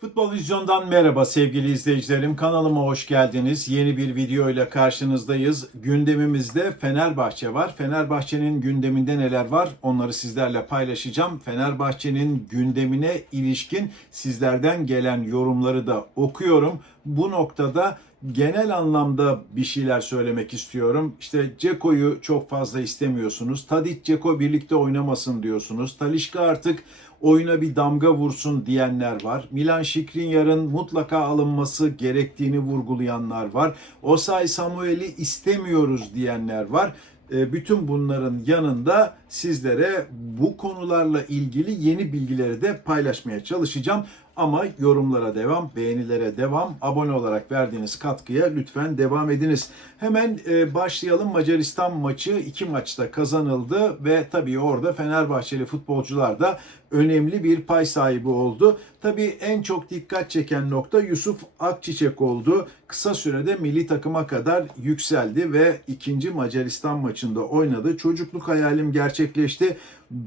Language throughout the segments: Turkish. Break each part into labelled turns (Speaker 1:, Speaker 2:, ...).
Speaker 1: futbol vizyon
Speaker 2: Futbol Vizyon'dan merhaba sevgili izleyicilerim. Kanalıma hoş geldiniz. Yeni bir video ile karşınızdayız. Gündemimizde Fenerbahçe var. Fenerbahçe'nin gündeminde neler var onları sizlerle paylaşacağım. Fenerbahçe'nin gündemine ilişkin sizlerden gelen yorumları da okuyorum. Bu noktada genel anlamda bir şeyler söylemek istiyorum. İşte Ceko'yu çok fazla istemiyorsunuz. Tadic Ceko birlikte oynamasın diyorsunuz. Talişka artık oyuna bir damga vursun diyenler var. Milan Skriniar'ın mutlaka alınması gerektiğini vurgulayanlar var. Osay Samuel'i istemiyoruz diyenler var. E, Bütün bunların yanında sizlere bu konularla ilgili yeni bilgileri de paylaşmaya çalışacağım. Ama yorumlara devam, beğenilere devam, abone olarak verdiğiniz katkıya lütfen devam ediniz. Hemen e, başlayalım. Macaristan maçı iki maçta kazanıldı ve tabii orada Fenerbahçeli futbolcular da önemli bir pay sahibi oldu. Tabii en çok dikkat çeken nokta Yusuf Akçiçek oldu. Kısa sürede milli takıma kadar yükseldi ve ikinci Macaristan maçında oynadı. Çocukluk hayalim gerçekleşti.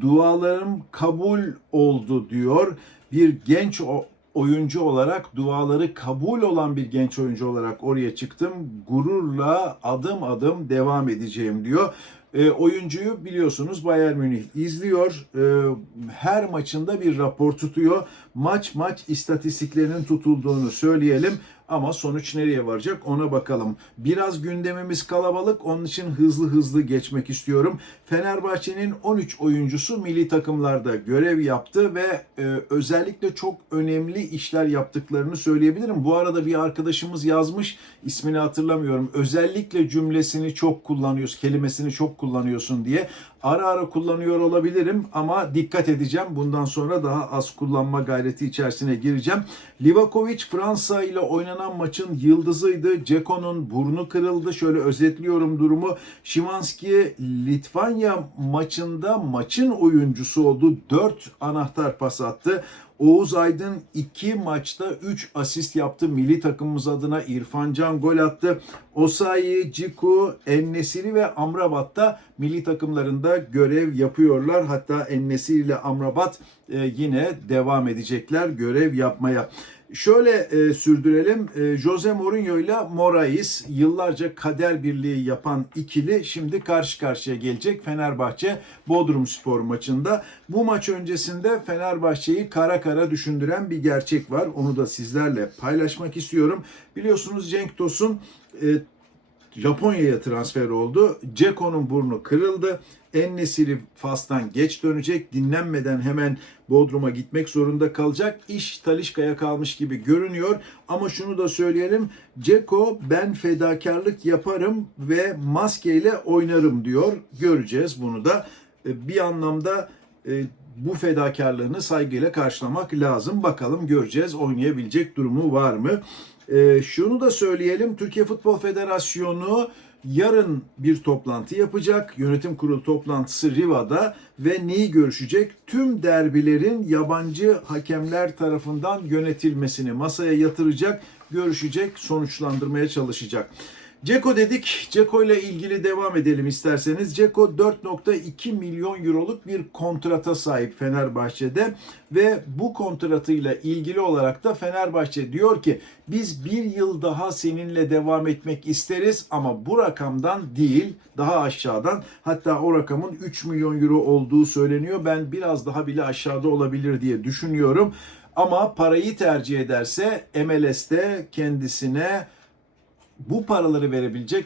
Speaker 2: Dualarım kabul oldu diyor. Bir genç oyuncu olarak duaları kabul olan bir genç oyuncu olarak oraya çıktım. Gururla adım adım devam edeceğim diyor. E, oyuncuyu biliyorsunuz Bayern Münih izliyor. E, her maçında bir rapor tutuyor. Maç maç istatistiklerinin tutulduğunu söyleyelim. Ama sonuç nereye varacak ona bakalım. Biraz gündemimiz kalabalık onun için hızlı hızlı geçmek istiyorum. Fenerbahçe'nin 13 oyuncusu milli takımlarda görev yaptı ve e, özellikle çok önemli işler yaptıklarını söyleyebilirim. Bu arada bir arkadaşımız yazmış ismini hatırlamıyorum. Özellikle cümlesini çok kullanıyorsun, kelimesini çok kullanıyorsun diye. Ara ara kullanıyor olabilirim ama dikkat edeceğim. Bundan sonra daha az kullanma gayreti içerisine gireceğim. Livakovic Fransa ile oynanan maçın yıldızıydı. Ceko'nun burnu kırıldı. Şöyle özetliyorum durumu. Şimanski Litvanya maçında maçın oyuncusu oldu. 4 anahtar pas attı. Oğuz Aydın 2 maçta 3 asist yaptı. Milli takımımız adına İrfan Can gol attı. Osayi, Ciku, Ennesiri ve Amrabat da milli takımlarında görev yapıyorlar. Hatta Ennesiri ile Amrabat e, yine devam edecekler görev yapmaya. Şöyle e, sürdürelim. E, Jose Mourinho ile Morais yıllarca kader birliği yapan ikili şimdi karşı karşıya gelecek Fenerbahçe Bodrum Spor maçında. Bu maç öncesinde Fenerbahçe'yi kara kara düşündüren bir gerçek var. Onu da sizlerle paylaşmak istiyorum. Biliyorsunuz Cenk Tosun e, Japonya'ya transfer oldu. Ceko'nun burnu kırıldı. Ennesiri Fas'tan geç dönecek. Dinlenmeden hemen Bodrum'a gitmek zorunda kalacak. İş Talişka'ya kalmış gibi görünüyor. Ama şunu da söyleyelim. Ceko ben fedakarlık yaparım ve maskeyle oynarım diyor. Göreceğiz bunu da. E, Bir anlamda e, bu fedakarlığını saygıyla karşılamak lazım. Bakalım göreceğiz oynayabilecek durumu var mı? Ee, şunu da söyleyelim. Türkiye Futbol Federasyonu yarın bir toplantı yapacak. Yönetim kurulu toplantısı Riva'da ve neyi görüşecek? Tüm derbilerin yabancı hakemler tarafından yönetilmesini masaya yatıracak, görüşecek, sonuçlandırmaya çalışacak. Ceko dedik. Ceko ile ilgili devam edelim isterseniz. Ceko 4.2 milyon euroluk bir kontrata sahip Fenerbahçe'de ve bu kontratıyla ilgili olarak da Fenerbahçe diyor ki biz bir yıl daha seninle devam etmek isteriz ama bu rakamdan değil daha aşağıdan hatta o rakamın 3 milyon euro olduğu söyleniyor. Ben biraz daha bile aşağıda olabilir diye düşünüyorum. Ama parayı tercih ederse MLS'te kendisine bu paraları verebilecek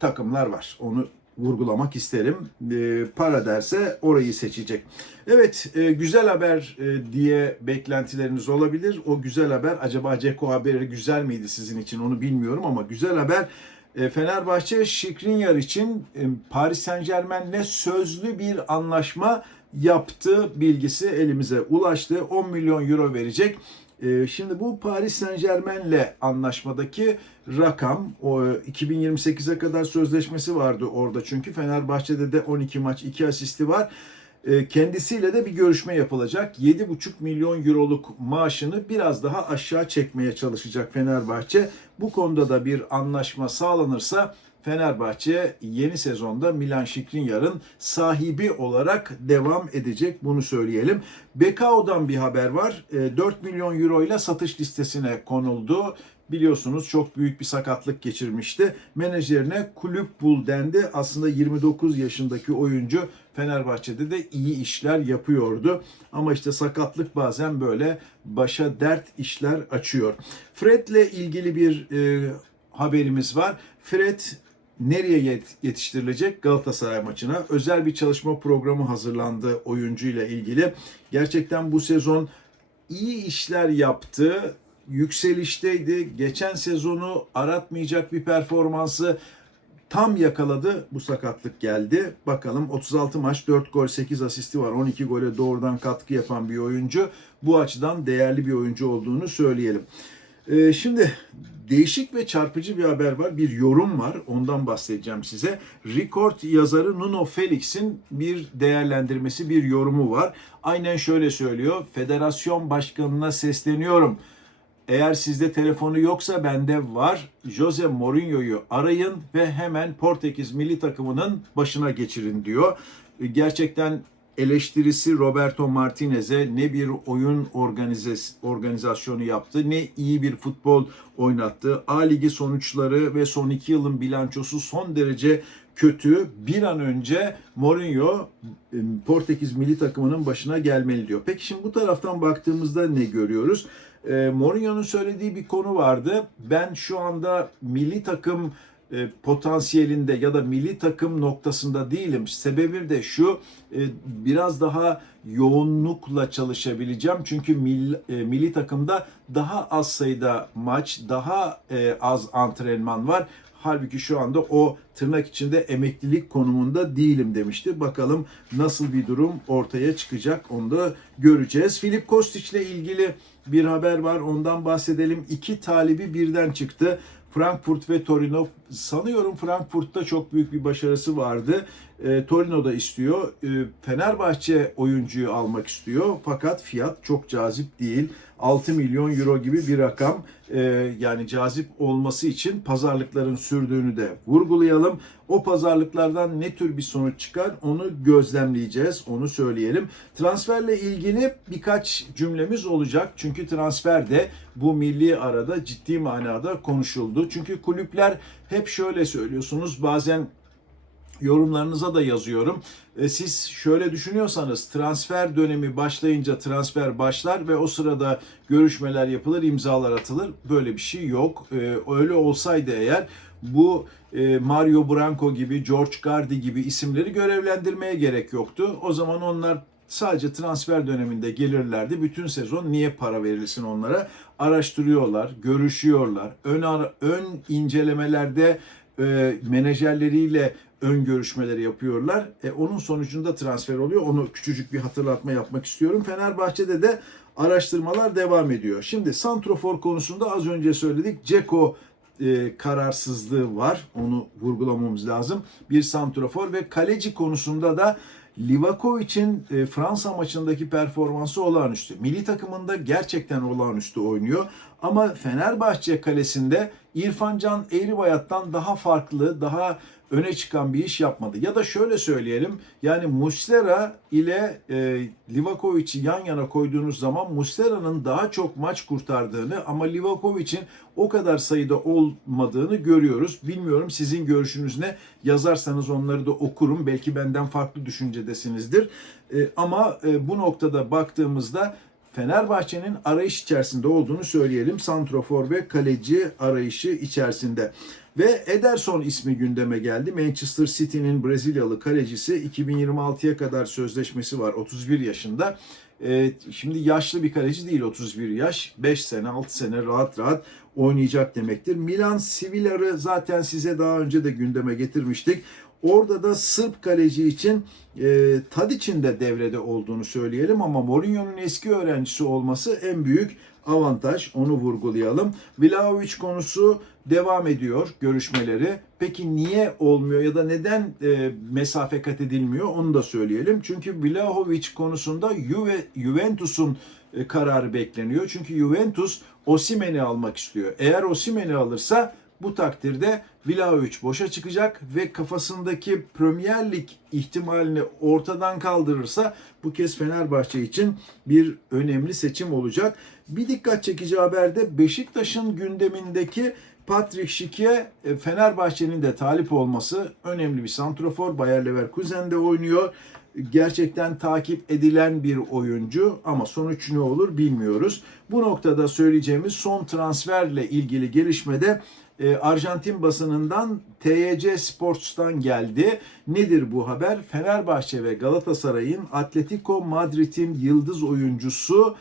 Speaker 2: takımlar var. Onu vurgulamak isterim. E, para derse orayı seçecek. Evet e, güzel haber e, diye beklentileriniz olabilir. O güzel haber acaba Ceko haberi güzel miydi sizin için onu bilmiyorum ama güzel haber e, Fenerbahçe Şikrinyar için e, Paris Saint Germain'le sözlü bir anlaşma yaptı bilgisi elimize ulaştı. 10 milyon euro verecek. Ee, Şimdi bu Paris Saint Germain'le anlaşmadaki rakam o 2028'e kadar sözleşmesi vardı orada çünkü Fenerbahçe'de de 12 maç 2 asisti var. E, Kendisiyle de bir görüşme yapılacak. 7,5 milyon euroluk maaşını biraz daha aşağı çekmeye çalışacak Fenerbahçe. Bu konuda da bir anlaşma sağlanırsa Fenerbahçe yeni sezonda Milan Skriniar'ın sahibi olarak devam edecek. Bunu söyleyelim. Bekao'dan bir haber var. E, 4 milyon euro ile satış listesine konuldu. Biliyorsunuz çok büyük bir sakatlık geçirmişti. Menajerine kulüp bul dendi. Aslında 29 yaşındaki oyuncu Fenerbahçe'de de iyi işler yapıyordu. Ama işte sakatlık bazen böyle başa dert işler açıyor. Fred'le ilgili bir e, haberimiz var. Fred nereye yet- yetiştirilecek? Galatasaray maçına. Özel bir çalışma programı hazırlandı oyuncuyla ilgili. Gerçekten bu sezon iyi işler yaptı. Yükselişteydi. Geçen sezonu aratmayacak bir performansı tam yakaladı. Bu sakatlık geldi. Bakalım 36 maç 4 gol 8 asisti var. 12 gole doğrudan katkı yapan bir oyuncu. Bu açıdan değerli bir oyuncu olduğunu söyleyelim. Ee, şimdi değişik ve çarpıcı bir haber var. Bir yorum var. Ondan bahsedeceğim size. Record yazarı Nuno Felix'in bir değerlendirmesi, bir yorumu var. Aynen şöyle söylüyor. Federasyon başkanına sesleniyorum. Eğer sizde telefonu yoksa bende var. Jose Mourinho'yu arayın ve hemen Portekiz milli takımının başına geçirin diyor. Gerçekten eleştirisi Roberto Martinez'e ne bir oyun organizasyonu yaptı ne iyi bir futbol oynattı. A Ligi sonuçları ve son iki yılın bilançosu son derece kötü. Bir an önce Mourinho Portekiz milli takımının başına gelmeli diyor. Peki şimdi bu taraftan baktığımızda ne görüyoruz? E, Mourinho'nun söylediği bir konu vardı. Ben şu anda milli takım e, potansiyelinde ya da milli takım noktasında değilim. Sebebi de şu e, biraz daha yoğunlukla çalışabileceğim. Çünkü milli, e, milli takımda daha az sayıda maç, daha az antrenman var. Halbuki şu anda o tırnak içinde emeklilik konumunda değilim demişti. Bakalım nasıl bir durum ortaya çıkacak onu da göreceğiz. Filip Kostic ile ilgili bir haber var ondan bahsedelim. İki talibi birden çıktı. Frankfurt ve Torino sanıyorum Frankfurt'ta çok büyük bir başarısı vardı. E, Torino da istiyor. E, Fenerbahçe oyuncuyu almak istiyor fakat fiyat çok cazip değil. 6 milyon euro gibi bir rakam. E, yani cazip olması için pazarlıkların sürdüğünü de vurgulayalım. O pazarlıklardan ne tür bir sonuç çıkar onu gözlemleyeceğiz. Onu söyleyelim. Transferle ilgili birkaç cümlemiz olacak. Çünkü transfer de bu milli arada ciddi manada konuşuldu. Çünkü kulüpler hep şöyle söylüyorsunuz. Bazen yorumlarınıza da yazıyorum. E, Siz şöyle düşünüyorsanız transfer dönemi başlayınca transfer başlar ve o sırada görüşmeler yapılır, imzalar atılır. Böyle bir şey yok. E, Öyle olsaydı eğer bu e, Mario Branco gibi, George Gardi gibi isimleri görevlendirmeye gerek yoktu. O zaman onlar sadece transfer döneminde gelirlerdi. Bütün sezon niye para verilsin onlara? Araştırıyorlar, görüşüyorlar. Ön ön incelemelerde e, menajerleriyle ön görüşmeleri yapıyorlar. E, onun sonucunda transfer oluyor. Onu küçücük bir hatırlatma yapmak istiyorum. Fenerbahçe'de de araştırmalar devam ediyor. Şimdi Santrofor konusunda az önce söyledik. Ceko e, kararsızlığı var. Onu vurgulamamız lazım. Bir santrofor ve kaleci konusunda da Livakovic'in e, Fransa maçındaki performansı olağanüstü. Milli takımında gerçekten olağanüstü oynuyor. Ama Fenerbahçe kalesinde İrfan Can Eğribayat'tan daha farklı, daha öne çıkan bir iş yapmadı. Ya da şöyle söyleyelim. Yani Muslera ile e, Livakovic'i yan yana koyduğunuz zaman Muslera'nın daha çok maç kurtardığını ama Livakovic'in o kadar sayıda olmadığını görüyoruz. Bilmiyorum sizin görüşünüz ne? Yazarsanız onları da okurum. Belki benden farklı düşüncedesinizdir. E, ama e, bu noktada baktığımızda Fenerbahçe'nin arayış içerisinde olduğunu söyleyelim. Santrofor ve kaleci arayışı içerisinde. Ve Ederson ismi gündeme geldi. Manchester City'nin Brezilyalı kalecisi 2026'ya kadar sözleşmesi var 31 yaşında. Ee, şimdi yaşlı bir kaleci değil 31 yaş. 5 sene 6 sene rahat rahat oynayacak demektir. Milan Sevilla'yı zaten size daha önce de gündeme getirmiştik. Orada da Sırp kaleci için e, Tadic'in de devrede olduğunu söyleyelim ama Mourinho'nun eski öğrencisi olması en büyük avantaj. Onu vurgulayalım. Vlahovic konusu devam ediyor görüşmeleri. Peki niye olmuyor ya da neden e, mesafe kat edilmiyor onu da söyleyelim. Çünkü Vlahovic konusunda Juve, Juventus'un e, kararı bekleniyor. Çünkü Juventus Osimhen'i almak istiyor. Eğer Osimhen'i alırsa bu takdirde Vlahovic boşa çıkacak ve kafasındaki Premier Lig ihtimalini ortadan kaldırırsa bu kez Fenerbahçe için bir önemli seçim olacak. Bir dikkat çekici haber de Beşiktaş'ın gündemindeki Patrick Schick'e e, Fenerbahçe'nin de talip olması önemli bir santrofor. Bayer Leverkusen'de oynuyor. Gerçekten takip edilen bir oyuncu ama sonuç ne olur bilmiyoruz. Bu noktada söyleyeceğimiz son transferle ilgili gelişmede e, Arjantin basınından TYC Sports'tan geldi. Nedir bu haber? Fenerbahçe ve Galatasaray'ın Atletico Madrid'in yıldız oyuncusu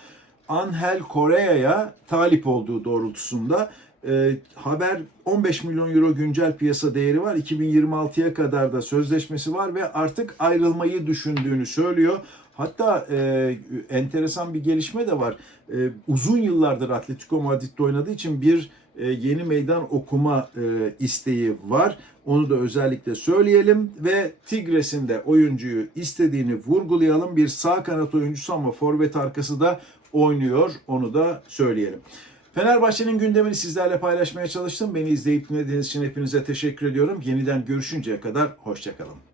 Speaker 2: Angel Correa'ya talip olduğu doğrultusunda e, haber 15 milyon euro güncel piyasa değeri var. 2026'ya kadar da sözleşmesi var ve artık ayrılmayı düşündüğünü söylüyor. Hatta e, enteresan bir gelişme de var. E, uzun yıllardır Atletico Madrid'de oynadığı için bir e, yeni meydan okuma e, isteği var. Onu da özellikle söyleyelim ve Tigres'in de oyuncuyu istediğini vurgulayalım. Bir sağ kanat oyuncusu ama forvet arkası da oynuyor. Onu da söyleyelim. Fenerbahçe'nin gündemini sizlerle paylaşmaya çalıştım. Beni izleyip dinlediğiniz için hepinize teşekkür ediyorum. Yeniden görüşünceye kadar hoşçakalın.